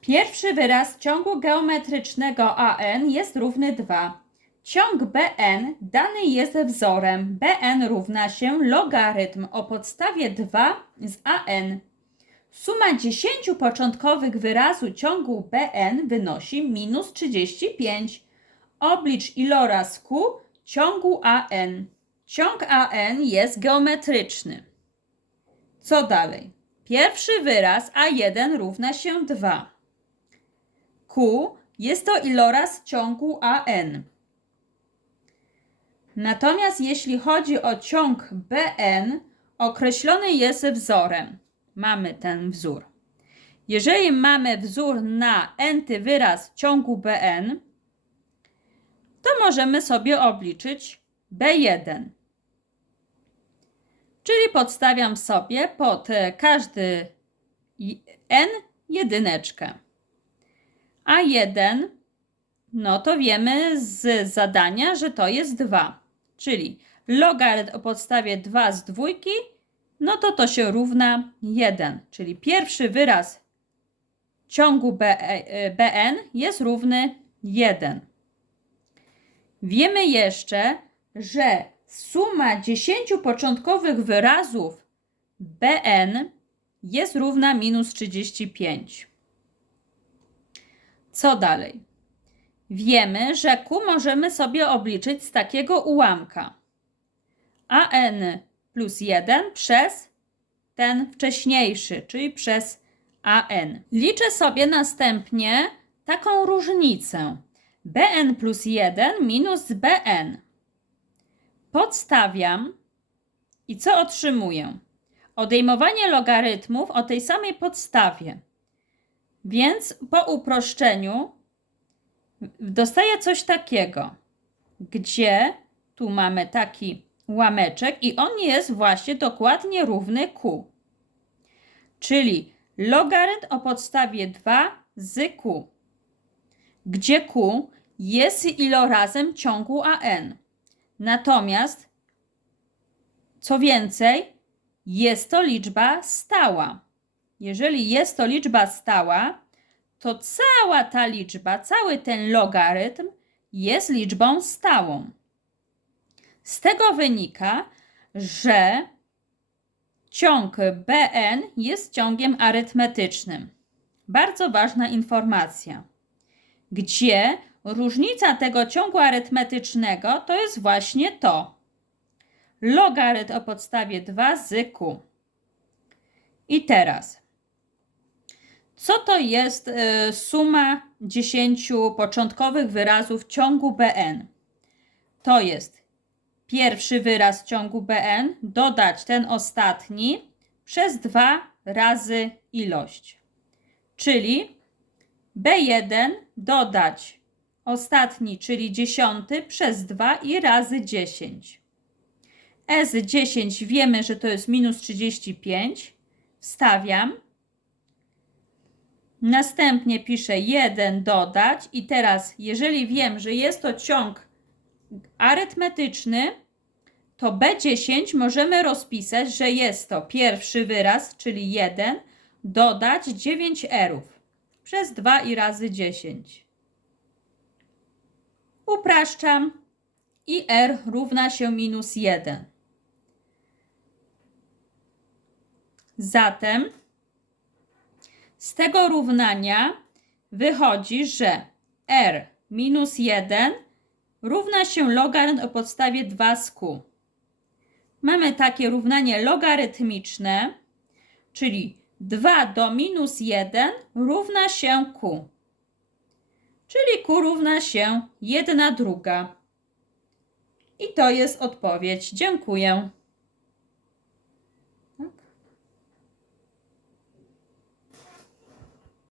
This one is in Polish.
Pierwszy wyraz ciągu geometrycznego AN jest równy 2. Ciąg BN dany jest wzorem. BN równa się logarytm o podstawie 2 z AN. Suma 10 początkowych wyrazu ciągu BN wynosi minus 35. Oblicz iloraz Q ciągu AN. Ciąg AN jest geometryczny. Co dalej? Pierwszy wyraz A1 równa się 2. Q jest to iloraz ciągu AN. Natomiast jeśli chodzi o ciąg BN, określony jest wzorem. Mamy ten wzór. Jeżeli mamy wzór na n-ty wyraz ciągu BN, to możemy sobie obliczyć B1. Czyli podstawiam sobie pod każdy n jedyneczkę. A1, no to wiemy z zadania, że to jest 2. Czyli logarytm o podstawie 2 z dwójki, no to to się równa 1. Czyli pierwszy wyraz ciągu e, BN jest równy 1. Wiemy jeszcze, że suma 10 początkowych wyrazów BN jest równa minus 35. Co dalej? Wiemy, że Q możemy sobie obliczyć z takiego ułamka. AN plus 1 przez ten wcześniejszy, czyli przez AN. Liczę sobie następnie taką różnicę. BN plus 1 minus BN. Podstawiam i co otrzymuję? Odejmowanie logarytmów o tej samej podstawie. Więc po uproszczeniu dostaję coś takiego, gdzie tu mamy taki łameczek i on jest właśnie dokładnie równy Q. Czyli logarytm o podstawie 2 z Q, gdzie Q jest ilorazem ciągu AN. Natomiast, co więcej, jest to liczba stała. Jeżeli jest to liczba stała, to cała ta liczba, cały ten logarytm jest liczbą stałą. Z tego wynika, że ciąg BN jest ciągiem arytmetycznym. Bardzo ważna informacja, gdzie różnica tego ciągu arytmetycznego to jest właśnie to. Logarytm o podstawie 2 z. I teraz, co to jest y, suma 10 początkowych wyrazów ciągu BN? To jest pierwszy wyraz ciągu BN, dodać ten ostatni przez 2 razy ilość. Czyli B1 dodać ostatni, czyli dziesiąty przez 2 i razy 10. S10 wiemy, że to jest minus 35. Wstawiam. Następnie piszę 1 dodać i teraz, jeżeli wiem, że jest to ciąg arytmetyczny, to B10 możemy rozpisać, że jest to pierwszy wyraz, czyli 1, dodać 9 erów przez 2 i razy 10. Upraszczam i r równa się minus 1. Zatem z tego równania wychodzi, że r minus 1 równa się logarytm o podstawie 2 z q. Mamy takie równanie logarytmiczne, czyli 2 do minus 1 równa się q. Czyli q równa się 1 druga. I to jest odpowiedź. Dziękuję.